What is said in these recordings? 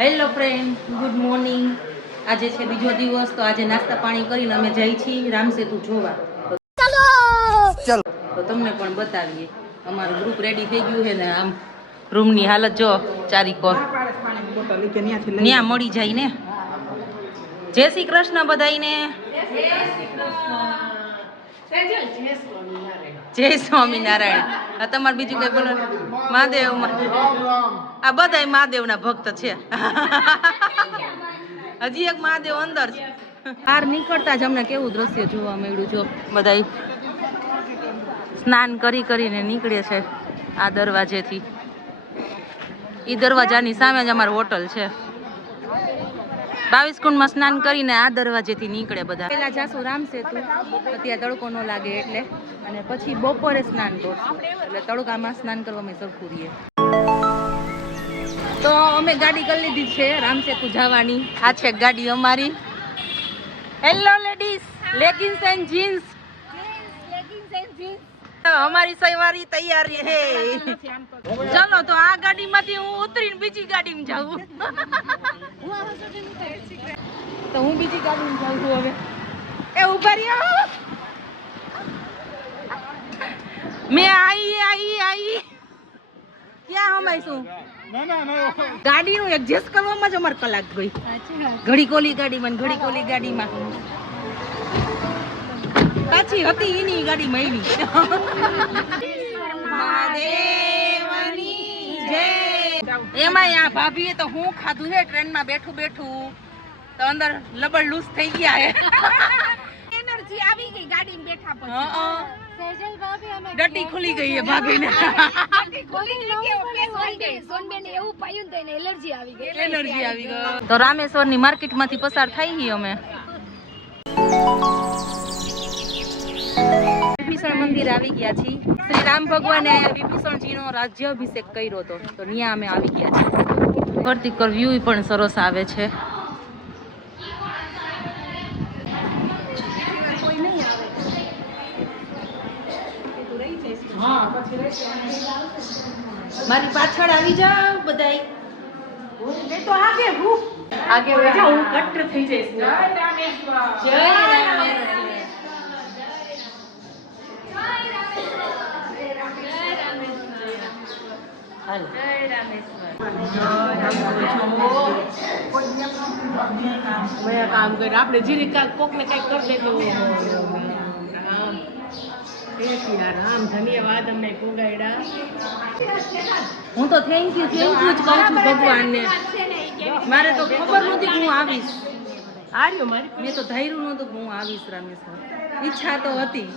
Hello friend, good morning. આજે છે બીજો દિવસ, તો આજે નાસ્તા પાણી કરીને અમે જઈ છીએ રામસેતુ જોવા. ચાલો તો તમને પણ બતાવીએ. અમારું ગ્રુપ રેડી થઈ ગયું છે ને આમ રૂમની હાલત જો ચારીકોર ન્યા મળી જાય ને. જય શ્રી કૃષ્ણ બધાઈને. જય સ્વામિનારાયણ. તમારે બીજું કઈ બોલો? મહાદેવ. આ બધા મહાદેવના ભક્ત છે. હજી એક મહાદેવ અંદર છે. બહાર નીકળતા જ અમને કેવું દ્રશ્ય જોવા મળ્યું. જો બધા સ્નાન કરીને નીકળે છે આ દરવાજેથી. ઈ દરવાજાની સામે જ અમારી હોટલ છે. 22 કુંડમાં સ્નાન કરીને આ દરવાજેથી નીકળે બધા. પેલા જાસુ રામસેતુ, અત્યારે તડકો ન લાગે એટલે, અને પછી બપોરે સ્નાન કરશું એટલે તડકામાં સ્નાન કરવામાં સરખું રહીએ. તો અમે ગાડી કરી લીધી છે રામસેતુ જવાની. આ છે ગાડી અમારી. Hello ladies, leggings and jeans. અમારી સવારી તૈયારી હે. ચલો તો આ ગાડીમાંથી હું ઉતરીને બીજી ગાડીમાં જાઉં. તો હું બીજી ગાડીમાં જાઉં છું હવે. એ ઉભા રહ્યો. મેં આઈ ક્યાં હમાઈશું? ગાડીનું એડજસ્ટ કરવામાં જ અમારે કલાક ગઈ. ઘડી કોલી ગાડીમાં ઘડી કોલી ગાડીમાં પાછી હતી એની ગાડીમાં આવી. એમાં આ ભાભીએ તો હું ખાધું છે ટ્રેનમાં બેઠું તો અંદર લબડ લૂસ થઈ ગયા હે. એનર્જી આવી ગઈ ગાડીમાં બેઠા પછી. ડટી ખુલી ગઈ છે ભાભીને. એનર્જી આવી ગઈ. તો રામેશ્વરની માર્કેટમાંથી પસાર થઈ ગઈ અમે. વિભીષણ મંદિર આવી ગયા છીએ. શ્રી રામ ભગવાને વિભીષણજીનો રાજ્યાભિષેક કર્યો હતો, તો ત્યાં અમે આવી ગયા છીએ. વર્ટિકલ વ્યૂ પણ સરસ આવે છે. મારી પાછળ આવી જાવ બધાય. તો આગે હું કટ્ટર થઈ જઈશ. જય રામેશ્વર. જય રામેશ્વર. કામ કરે આપણે જીરી કોક ને કઈક કરી દે. રામ ધન્યવાદ અમને કુંડાયડા. હું તો થેન્ક યુ જ કહું છું ભગવાનને. મારે તો ખબર નહોતી કે હું આવીશ. મેં તો ધાર્યું નહોતું કે હું આવીશ રામેશ્વર. ઈચ્છા તો હતી.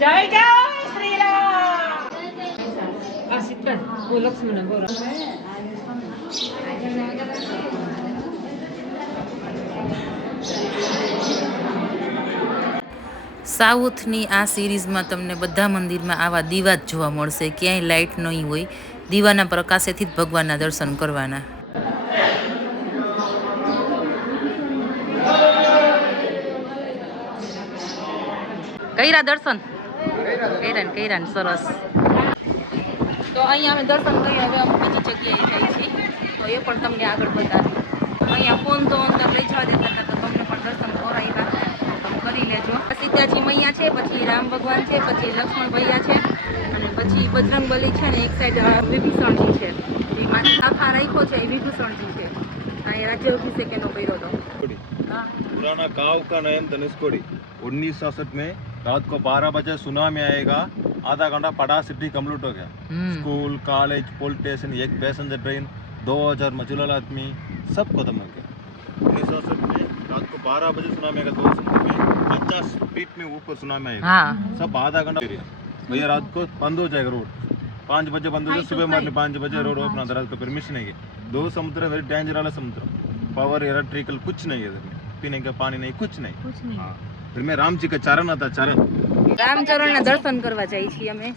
જય જય શ્રી રામ. આ સીતા ઓ લક્ષ્મણ બોલો. સાઉથની આ સિરીઝમાં તમને બધા મંદિરમાં આવા દીવા જ જોવા મળશે. ક્યાંય લાઇટ નહીં હોય. દીવાના પ્રકાશેથી જ ભગવાનના દર્શન કરવાના. કર્યા દર્શન? કર્યા ને સરસ. તો અહીંયા અમે દર્શન કરી, હવે અમે બીજી જગ્યાએ જઈએ છીએ, તો એ પણ તમને આગળ બતાવી. અહીંયા ફોન તો અંદર લઈ જવા દેતા હતા, તો તમને પણ દર્શન કરાવ્યા, કરી લેજો. સીતાજી મૈયા છે, પછી રામ ભગવાન છે, પછી લક્ષ્મણ ભૈયા છે, અને પછી બજરંગબલી છે, ને એક સાઈડ વિભીષણજી છે. એ માથે આખા રાખ્યો છે, એ વિભીષણજી છે. અહીં राज्याभिषेक એનો કર્યો હતો. पुराना गांव का नाम धनुषकोडी. 1967 में रात को 12 बजे सुनामी आएगा. आधा घंटा पड़ा सिटी कम्प्लीट हो गया. स्कूल, कॉलेज, पुलिस स्टेशन, एक पैसेंजर ट्रेन, 2000 मजदूर आदमी सब खत्म हो गया. 1967 में रात को 12 बजे सुनामी आएगा. 2 समुद्र में 50 फीट में ऊपर सुनामी आएगा. सब आधा घंटा भैया रात को बंद हो जाएगा रोड. 5 बजे बंद हो जाए, सुबह मॉर्निंग 5 बजे रोड ओपन होता है. परमिशन है. 2 समुद्र वेरी डेंजर वाला समुद्र. पावर इलेक्ट्रिकल कुछ नहीं है इधर में. पीने का पानी नहीं, कुछ नहीं. हाँ. फिर मैं राम जी का चरण आता चरण. રામચરણ ના દર્શન કરવા જઈએ છીએ અમે.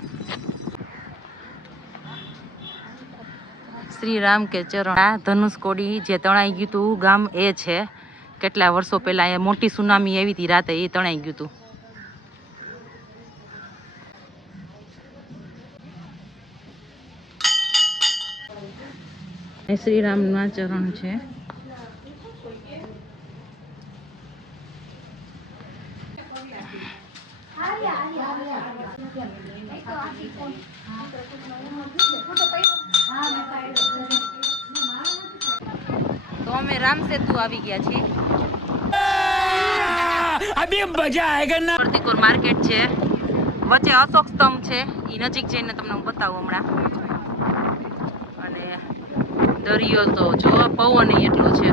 શ્રી રામ કે ચરણ. આ ધનુષકોડી જે તણાઈ ગયું હતું ગામ એ છે. કેટલા વર્ષો પહેલા એ મોટી સુનામી આવી હતી રાતે, એ તણાઈ ગયું હતું. એ શ્રી રામના ચરણ છે. તો અમે રામ સેતુ આવી ગયા છીએ. અભી મજા આયેગા ના. પ્રતિકોર માર્કેટ છે, વચ્ચે અશોક સ્તંભ છે, એ નજીક જઈને તમને હું બતાવું હમણાં. અને દરિયો તો જો પવન એટલો છે.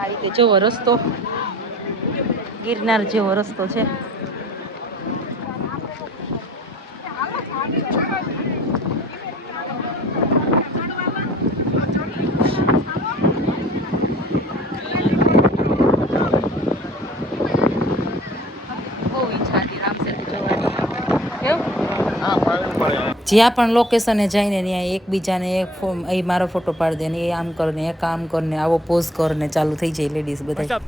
આ રીતે જેવો રસ્તો, ગિરનાર જેવો રસ્તો છે. જ્યાં પણ લોકેશને જઈને ત્યાં એકબીજાને એ મારો ફોટો પાડી દે ને, એ આમ કર ને, એ કામ કર ને, આવો પોઝ કર ને ચાલુ થઈ જાય લેડીઝ બધા.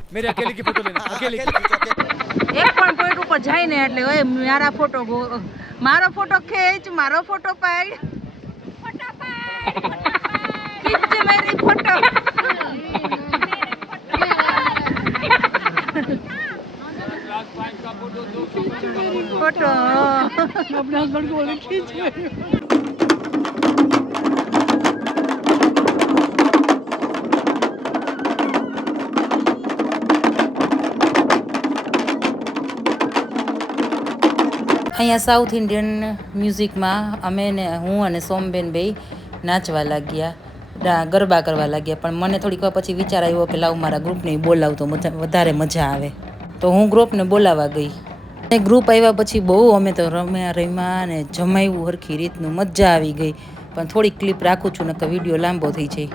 એક પણ પોઈન્ટ ઉપર જાય ને એટલે ઓય મારો ફોટો ખેંચ, મારો ફોટો પાડ, ખીંચ મેરી ફોટો. फोटो अपने हस्बैंड को बोले खींच ले. અહીંયા સાઉથ ઇન્ડિયન મ્યુઝિકમાં અમે ને હું અને સોમબેન બે નાચવા લાગ્યા, ગરબા કરવા લાગ્યા. પણ મને થોડીક વાર પછી વિચાર આવ્યો કે લાવ મારા ગ્રુપને બોલાવતો વધારે મજા આવે. તો હું ગ્રુપને બોલાવવા ગઈ. ગ્રુપ આવ્યા પછી બહુ અમે તો રમ્યા ને જમાવ્યું હરખી રીતનું, મજા આવી ગઈ. પણ થોડીક ક્લિપ રાખું છું નકર વિડીયો લાંબો થઈ જાય.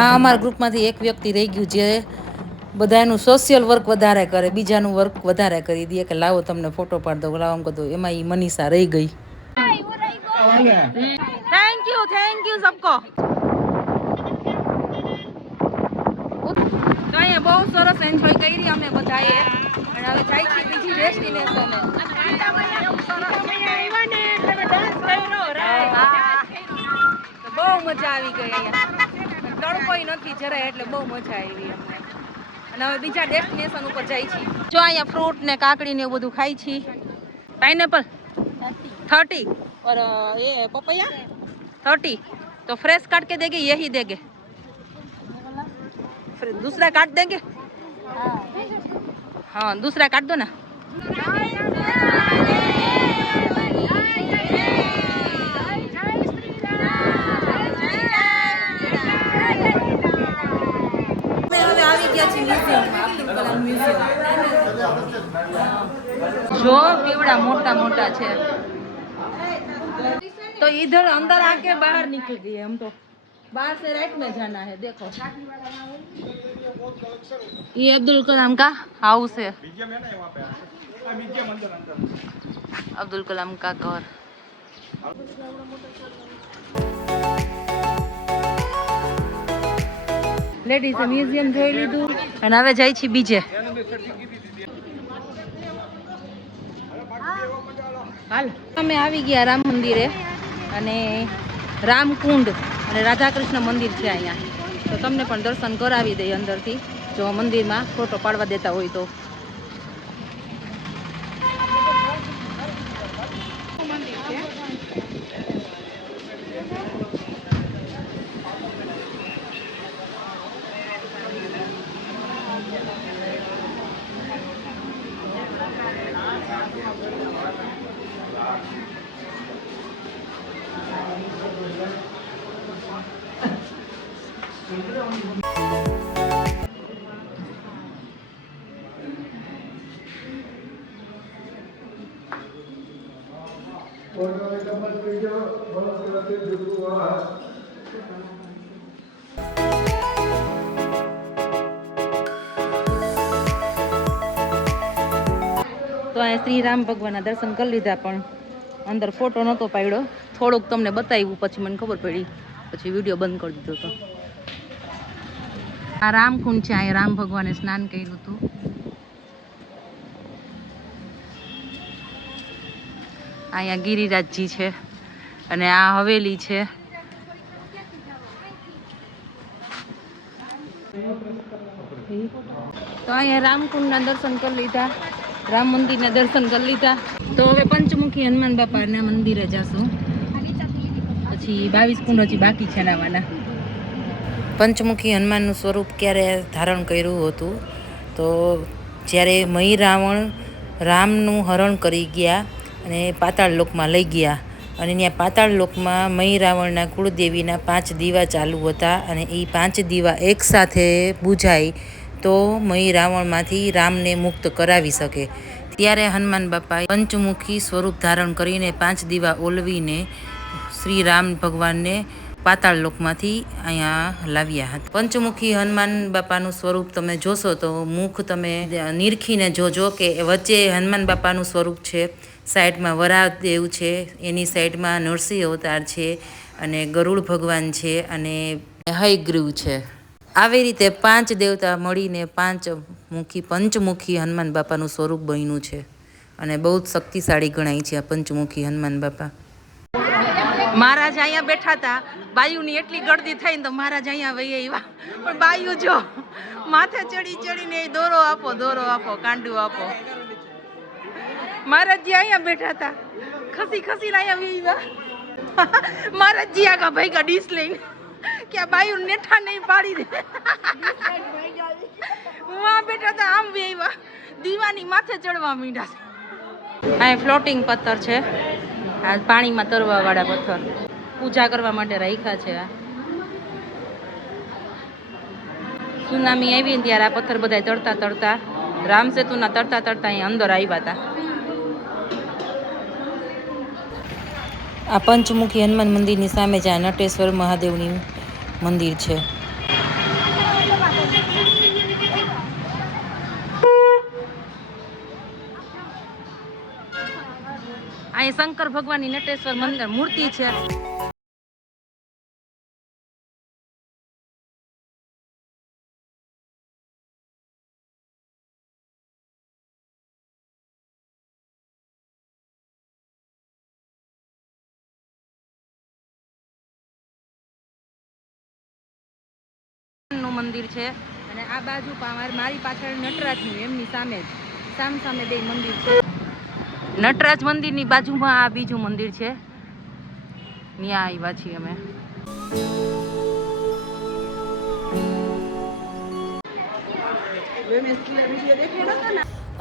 આ અમારા ગ્રુપમાંથી એક વ્યક્તિ રહી ગયું જે બધાનું સોશિયલ વર્ક વધારે કરે, બીજાનું વર્ક વધારે કરી દે કે લાવો તમને ફોટો પાડ દો, લાવો આમ કદો. એમાં એ મનીષા રહી ગઈ. થેન્ક યુ સબકો. તો અહીંયા બહુ સરસ એન્જોય કરી અમે બધાએ. અને હવે જાય છે બીજી ડેસ્ટિનેશને. બહુ મજા આવી ગઈ અહીંયા. તડકોય નથી જરાય એટલે બહુ મજા આવી અમને. અને હવે બીજા ડેસ્ટિનેશન ઉપર જાય છે. જો અહીંયા ફ્રૂટ ને કાકડી ને એવું બધું ખાઈ છે. પાઇનેપલ 30 और ये पपैया 30. तो फ्रेश काट के देंगे, यही देंगे, फिर दूसरा काट देंगे. हाँ दूसरा काट दो ना. जो केवड़ा मोटा मोटा है. तो इधर अंदर आके बाहर निकल गए हम. तो बाहर से राइट में जाना है. देखो ये अब्दुल कलाम का हाउस है. अब्दुल कलाम का घर. લેડીઝ મ્યુઝિયમ જોઈ લીધું અને હવે જાય છે બીજે. હાલ અમે આવી ગયા રામ મંદિરે અને રામકુંડ અને રાધાકૃષ્ણ મંદિર છે અહીંયા. તો તમને પણ દર્શન કરાવી દઈએ અંદરથી, જો મંદિરમાં ફોટો પાડવા દેતા હોય તો. મંદિર છે તો અહીંયા શ્રી રામ ભગવાનના દર્શન કરી લીધા, પણ અંદર ફોટો નહોતો પાડ્યો. થોડુંક તમને બતાવ્યું, પછી મને ખબર પડી, પછી વિડીયો બંધ કરી દીધો હતો. આ રામકુંડ છે, અહીંયા રામ ભગવાને સ્નાન કર્યું હતું. અહીંયા ગિરિરાજજી છે અને આ હવેલી છે. તો અહીંયા રામકુંડના દર્શન કરી લીધા, રામ મંદિરના દર્શન કરી લીધા. તો હવે પંચમુખી હનુમાન બાપાના મંદિરે જશું. પછી 22 કુંડ હજી બાકી છે નાવાના. પંચમુખી હનુમાનનું સ્વરૂપ ક્યારે ધારણ કર્યું હતું? તો જ્યારે મહી રાવણ રામનું હરણ કરી ગયા અને પાતાળ લોકમાં લઈ ગયા, અને ત્યાં પાતાળ લોકમાં મહી રાવણના કુળદેવીના 5 દીવા ચાલુ હતા, અને એ 5 દીવા એકસાથે બુઝાય તો મહી રાવણમાંથી રામને મુક્ત કરાવી શકે. ત્યારે હનુમાન બાપાએ પંચમુખી સ્વરૂપ ધારણ કરીને 5 દીવા ઓલવીને શ્રી રામ ભગવાનને પાતાળ લોકમાંથી અહીંયા લાવ્યા હતા. પંચમુખી હનુમાન બાપાનું સ્વરૂપ તમે જોશો તો મુખ તમે નિરખીને જોજો કે વચ્ચે હનુમાન બાપાનું સ્વરૂપ છે, સાઈડમાં વરાહદેવ છે, એની સાઈડમાં નરસિંહ અવતાર છે, અને ગરુડ ભગવાન છે, અને હયગ્રીવ છે. આવી રીતે 5 દેવતા મળીને પંચમુખી હનુમાન બાપાનું સ્વરૂપ બન્યું છે, અને બહુ જ શક્તિશાળી ગણાય છે આ પંચમુખી હનુમાન બાપા. મહારાજ અહીંયા બેઠા હતા, બાયુની એટલી ગળદી થઈ ને તો મહારાજ અહીંયા વહી આવ્યા. પણ બાયુ જો માથે ચડી ચડીને દોરો આપો, કાંડું આપો. મહારાજજી અહીંયા બેઠા હતા, ખસીને અહીંયા વહી આવ્યા. મહારાજજી આગા ભાઈ કા ડીશ લઈને કે આ બાયુ નેઠા નહીં પાડી દે. હું આ બેઠા હતા, આમ વહી આવ્યા, દીવાની માથે ચડવા માંડ્યા. આ ફ્લોટિંગ પથ્થર છે, આ પાણીમાં તરવા વાળા પથ્થર પૂજા કરવા માટે રાખ્યા છે. સુનામી આવી ને ત્યારે આ પથ્થર બધા તરતા રામસેતુના તરતા અહીંયા અંદર આવ્યા હતા. આ પંચમુખી હનુમાન મંદિરની સામે જ આ નટેશ્વર મહાદેવની મંદિર છે. અહીં શંકર ભગવાનની નટેશ્વર મંદિર મૂર્તિ છે. નું મંદિર છે, અને આ બાજુ મારી પાછળ નટરાજનું, એમની સામે જ સામે બે મંદિર છે. નટરાજ મંદિરની બાજુમાં આ બીજું મંદિર છે, ત્યાં આવ્યા છીએ અમે.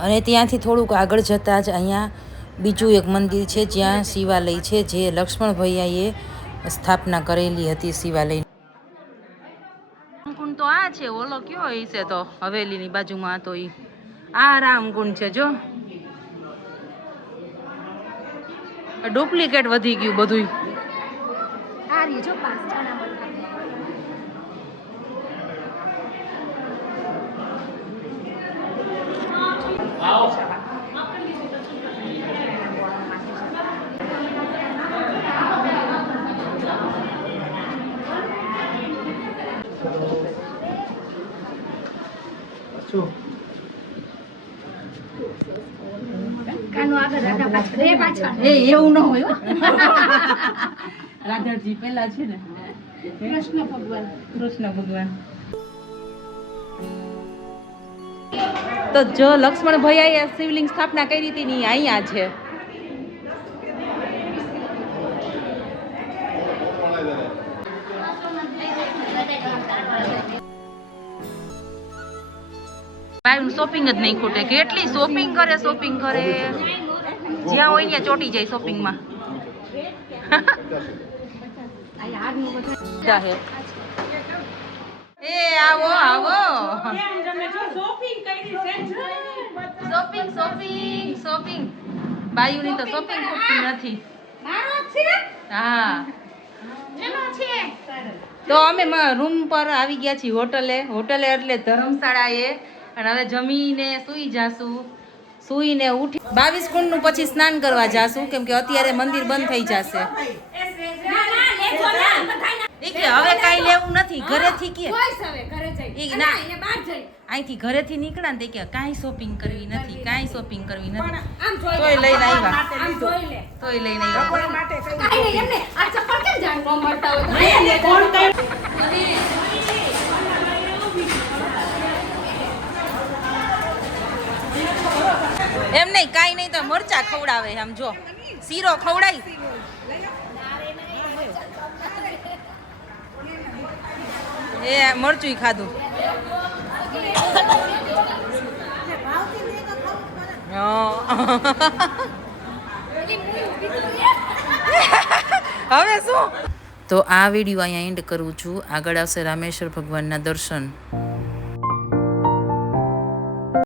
અને ત્યાંથી થોડુંક આગળ જતાં જ અહીંયા બીજું એક મંદિર છે, જ્યાં શિવાલય છે, જે લક્ષ્મણ ભૈયાએ સ્થાપના કરેલી હતી શિવાલય. રામકુંડ તો આ છે, ઓલો કયો છે તો હવેલીની બાજુમાં તો આ રામકુંડ છે. જો ડુપ્લિકેટ વધી ગયું બધું. એવું ન હોય. રાધાજી પેલા છે ને, કૃષ્ણ ભગવાન. તો જો લક્ષ્મણ ભૈયાએ શિવલિંગ સ્થાપના કરી હતી ની અહીંયા છે. શોપિંગ જ નહીં ખૂટે, કેટલી શોપિંગ કરે. જ્યાં હોય ત્યાં ચોટી જાય શોપિંગમાં. જાહે. એ આવો આવો. Shopping shopping shopping. બાયુની તો શોપિંગ ખૂટતી નથી. હા. તો અમે રૂમ પર આવી ગયા છીએ હોટલે એટલે ધર્મશાળાએ. અને હવે જમીને સૂઈ જાશું. સૂઈને ઉઠી 22 કુંડનું પછી સ્નાન કરવા જાશું કેમ કે અત્યારે મંદિર બંધ થઈ જશે. હવે કાંઈ લેવું નથી ઘરેથી કે અહીંથી ઘરેથી નીકળ્યા ને કે કાંઈ શોપિંગ કરવી નથી તોય લઈને આવ્યા. એમ નહીં કાંઈ નહીં તો મરચા ખવડાવે. આમ જો શીરો ખવડાવી. એ મરચું ખાધું. હવે શું? તો આ વિડીયો અહીંયા એન્ડ કરું છું. આગળ આવશે રામેશ્વર ભગવાનના દર્શન.